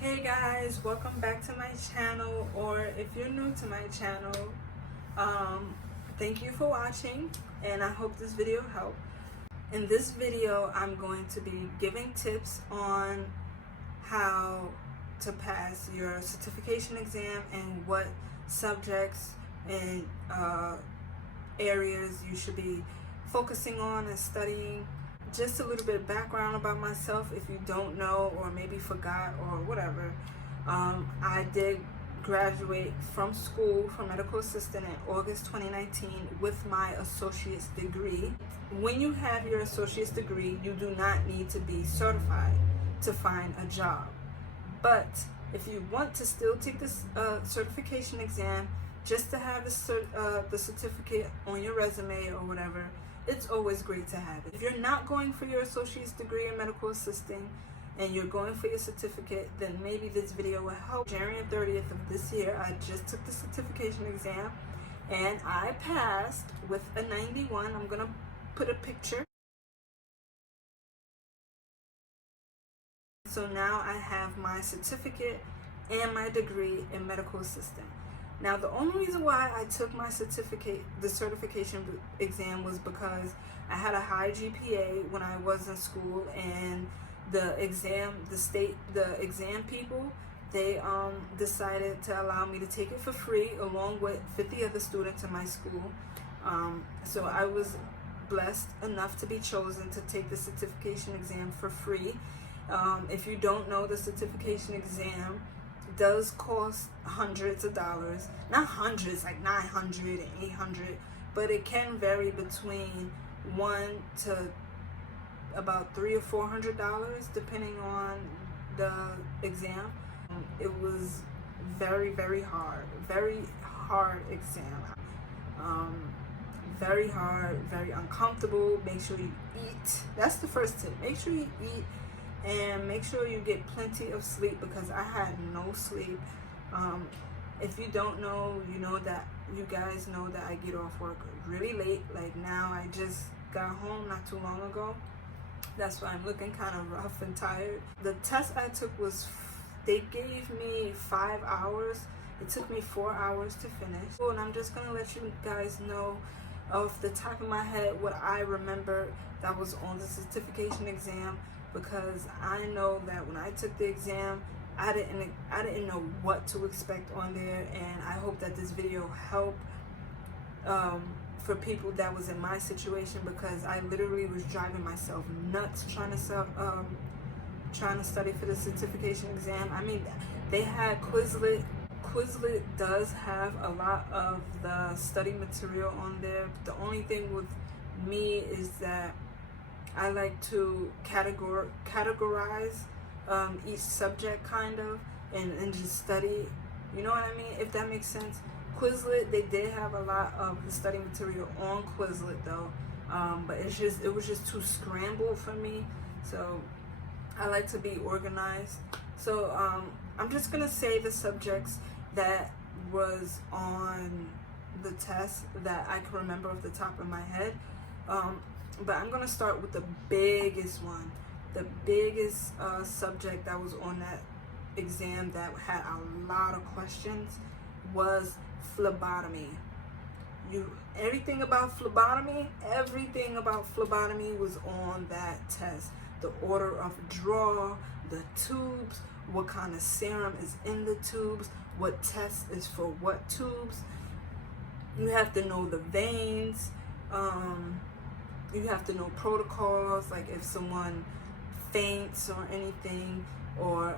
Hey guys, welcome back to my channel, or if you're new to my channel, thank you for watching and I hope this video helped. In this video, I'm going to be giving tips on how to pass your certification exam and what subjects and areas you should be focusing on and studying. Just a little bit of background about myself if you don't know or maybe forgot or whatever. I did graduate from school for medical assistant in August 2019 with my associate's degree. When you have your associate's degree, you do not need to be certified to find a job. But if you want to still take this certification exam just to have the certificate on your resume or whatever, it's always great to have it. If you're not going for your associate's degree in medical assisting and you're going for your certificate, then maybe this video will help. January 30th of this year, I just took the certification exam and I passed with a 91. I'm gonna put a picture. So now I have my certificate and my degree in medical assisting. Now, the only reason why I took my the certification exam was because I had a high GPA when I was in school, and the exam people, they decided to allow me to take it for free along with 50 other students in my school. So I was blessed enough to be chosen to take the certification exam for free. If you don't know, the certification exam does cost hundreds of dollars, not hundreds, like 900 and 800, but it can vary between $1 to about $300 or $400 depending on the exam. It was very hard exam. Very hard, very uncomfortable. Make sure you eat. That's the first tip. Make sure you eat and make sure you get plenty of sleep, because I had no sleep. If you don't know, you guys know that I get off work really late. Like now, I just got home not too long ago. That's why I'm looking kind of rough and tired. The test I took they gave me 5 hours. It took me 4 hours to finish. And I'm just gonna let you guys know off the top of my head what I remember that was on the certification exam, because I know that when I took the exam, I didn't know what to expect on there, and I hope that this video helped for people that was in my situation, because I literally was driving myself nuts trying to study for the certification exam. I mean, they had Quizlet. Quizlet does have a lot of the study material on there, but the only thing with me is that I like to categorize each subject kind of and just study, you know what I mean, if that makes sense. Quizlet, they did have a lot of the study material on Quizlet though, but it was just too scrambled for me, so I like to be organized. So I'm just gonna say the subjects that was on the test that I can remember off the top of my head. But I'm going to start with the biggest one. The biggest subject that was on that exam that had a lot of questions was phlebotomy. Everything about phlebotomy was on that test. The order of draw, the tubes, what kind of serum is in the tubes, what test is for what tubes. You have to know the veins. You have to know protocols, like if someone faints or anything, or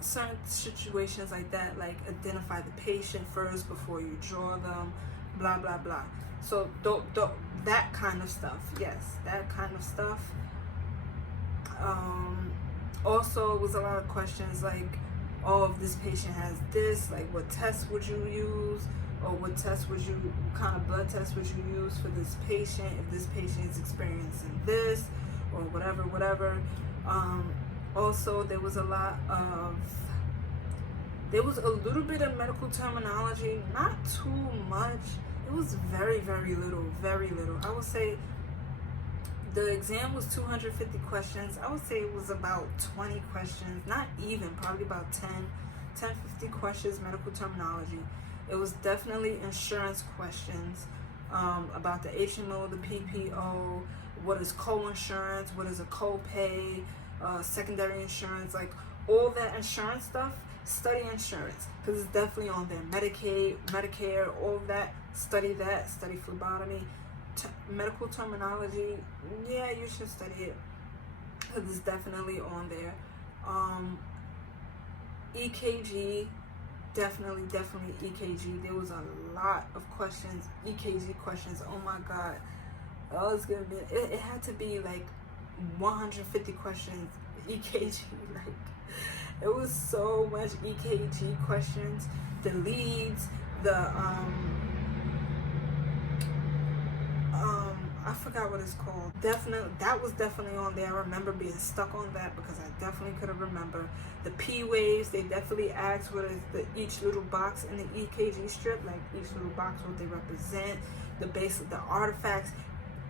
certain situations like that, like identify the patient first before you draw them, blah blah blah. So that kind of stuff, yes, that kind of stuff. Also, it was a lot of questions like, oh, if this patient has this, like what test would you use, or what kind of blood test would you use for this patient if this patient is experiencing this, or whatever. Also, there was a little bit of medical terminology, not too much. It was very little. I would say The exam was 250 questions. I would say it was about 20 questions, not even, probably about 50 questions, medical terminology. It was definitely insurance questions, about the HMO, the PPO, what is co-insurance, what is a co-pay, secondary insurance, like all that insurance stuff. Study insurance, because it's definitely on there. Medicaid, Medicare, all of that. Study that. Study phlebotomy. Medical terminology, yeah, you should study it, because it's definitely on there. EKG, definitely EKG. There was a lot of questions, EKG questions. Oh my god, oh, it's gonna be, it had to be like 150 questions EKG. Like, it was so much EKG questions. The leads, the I forgot what it's called. Definitely, that was definitely on there. I remember being stuck on that because I definitely couldn't remember. The P waves, they definitely asked what is each little box in the EKG strip, like each little box, what they represent, the base of the artifacts,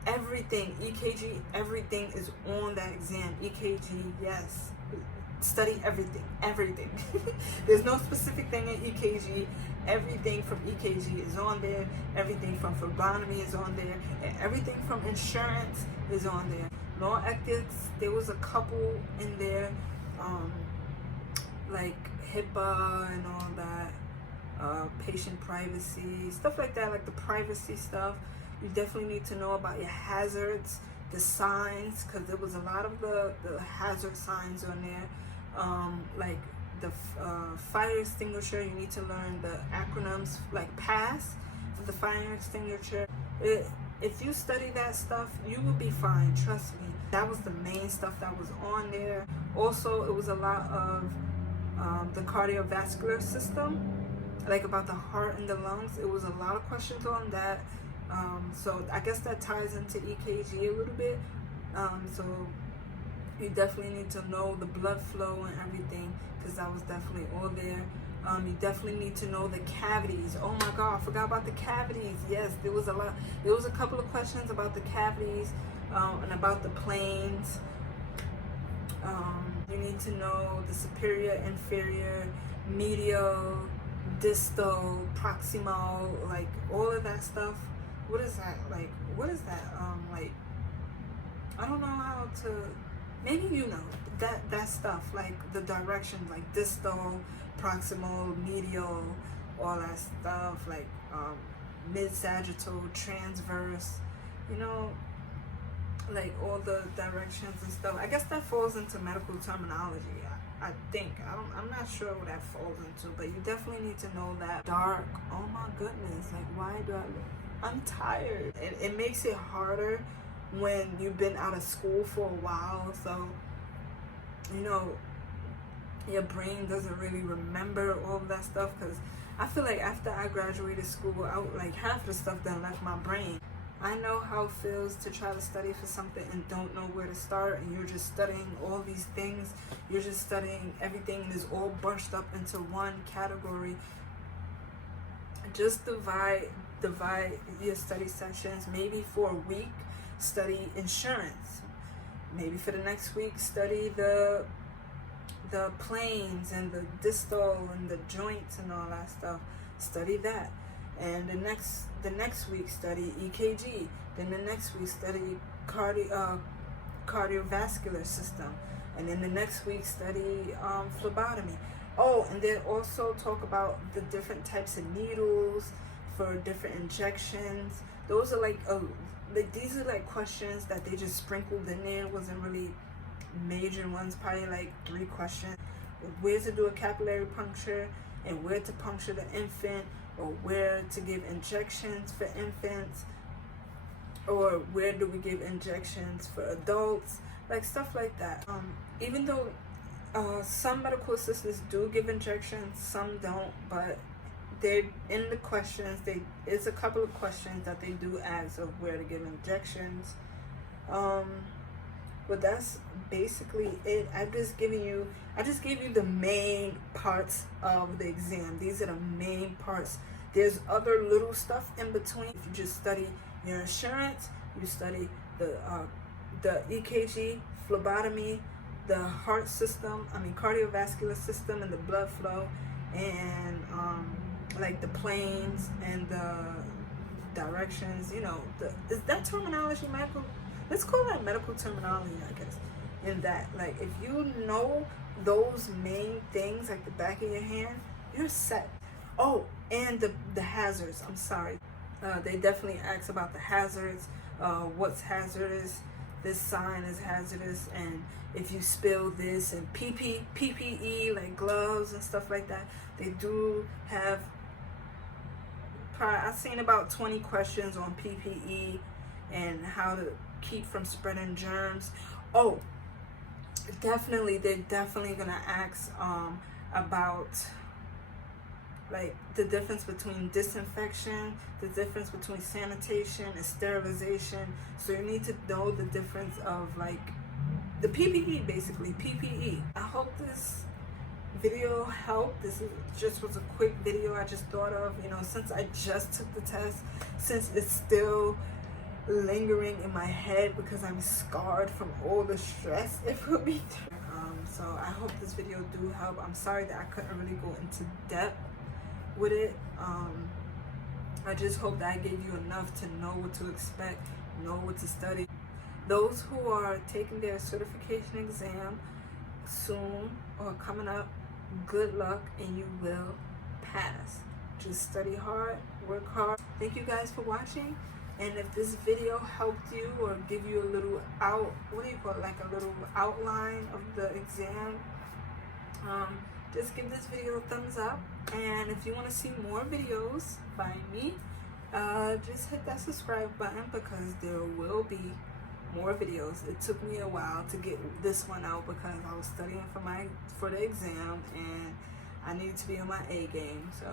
everything, EKG, everything is on that exam. EKG, yes. Study everything. There's no specific thing in EKG. Everything from EKG is on there. Everything from phlebotomy is on there. And everything from insurance is on there. Law ethics, there was a couple in there, like HIPAA and all that, patient privacy, stuff like that, like the privacy stuff. You definitely need to know about your hazards, the signs, because there was a lot of the hazard signs on there. Like the fire extinguisher, you need to learn the acronyms, like PASS for the fire extinguisher. If you study that stuff, you will be fine, trust me. That was the main stuff that was on there. Also, it was a lot of the cardiovascular system, like about the heart and the lungs. It was a lot of questions on that. So I guess that ties into EKG a little bit. So you definitely need to know the blood flow and everything, because that was definitely all there. You definitely need to know the cavities. Oh my god, I forgot about the cavities. Yes, there was a lot. There was a couple of questions about the cavities, and about the planes. You need to know the superior, inferior, medial, distal, proximal, like all of that stuff. What is that? Like, what is that? Like, I don't know how to, maybe you know, that stuff, like the direction, like distal, proximal, medial, all that stuff, like mid-sagittal, transverse, you know, like all the directions and stuff. I guess that falls into medical terminology. I think, I'm not sure what that falls into, but you definitely need to know that. Dark, oh my goodness, like why do I'm tired. It makes it harder when you've been out of school for a while, so you know your brain doesn't really remember all of that stuff, because I feel like after I graduated school, like half the stuff that left my brain. I know how it feels to try to study for something and don't know where to start, and you're just studying all these things, you're just studying everything, and it's all bunched up into one category. Just divide your study sessions. Maybe for a week study insurance, maybe for the next week study the planes and the distal and the joints and all that stuff. Study that. And the next week study EKG. Then the next week study cardiovascular system. And then the next week study phlebotomy. Oh, and then also talk about the different types of needles for different injections. Those are like these are like questions that they just sprinkled in there. It wasn't really major ones, probably like 3 questions. Where to do a capillary puncture, and where to puncture the infant, or where to give injections for infants, or where do we give injections for adults, like stuff like that. Even though some medical assistants do give injections, some don't, but they're in the questions. It's a couple of questions that they do ask of where to give injections. But that's basically it. I just gave you the main parts of the exam. These are the main parts. There's other little stuff in between. If you just study your insurance, you study the the EKG, phlebotomy, the heart system, cardiovascular system, and the blood flow, and like the planes and the directions. Is that terminology medical? Let's call that medical terminology, I guess. In that, like, if you know those main things, like the back of your hand, you're set. Oh, and the hazards. I'm sorry. They definitely ask about the hazards. What's hazardous? This sign is hazardous, and if you spill this, and PPE, like gloves and stuff like that. They do have, I've seen about 20 questions on PPE and how to keep from spreading germs. Oh, definitely, they're definitely gonna ask about like the difference between disinfection, the difference between sanitation and sterilization. So you need to know the difference of like the PPE, basically PPE. I hope this video helped. This was a quick video I just thought of, since I just took the test, since it's still lingering in my head because I'm scarred from all the stress it put me through. So I hope this video do help. I'm sorry that I couldn't really go into depth with it. I just hope that I gave you enough to know what to expect, know what to study. Those who are taking their certification exam soon or coming up, good luck, and you will pass. Just study hard, work hard. Thank you guys for watching. And if this video helped you or give you a little like a little outline of the exam, just give this video a thumbs up. And if you want to see more videos by me, just hit that subscribe button, because there will be more videos. It took me a while to get this one out because I was studying for the exam, and I needed to be on my A game. So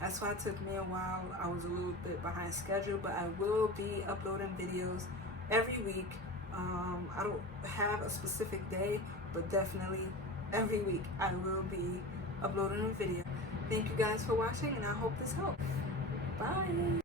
that's why it took me a while. I was a little bit behind schedule, but I will be uploading videos every week. I don't have a specific day, but definitely every week I will be uploading a video. Thank you guys for watching, and I hope this helped. Bye.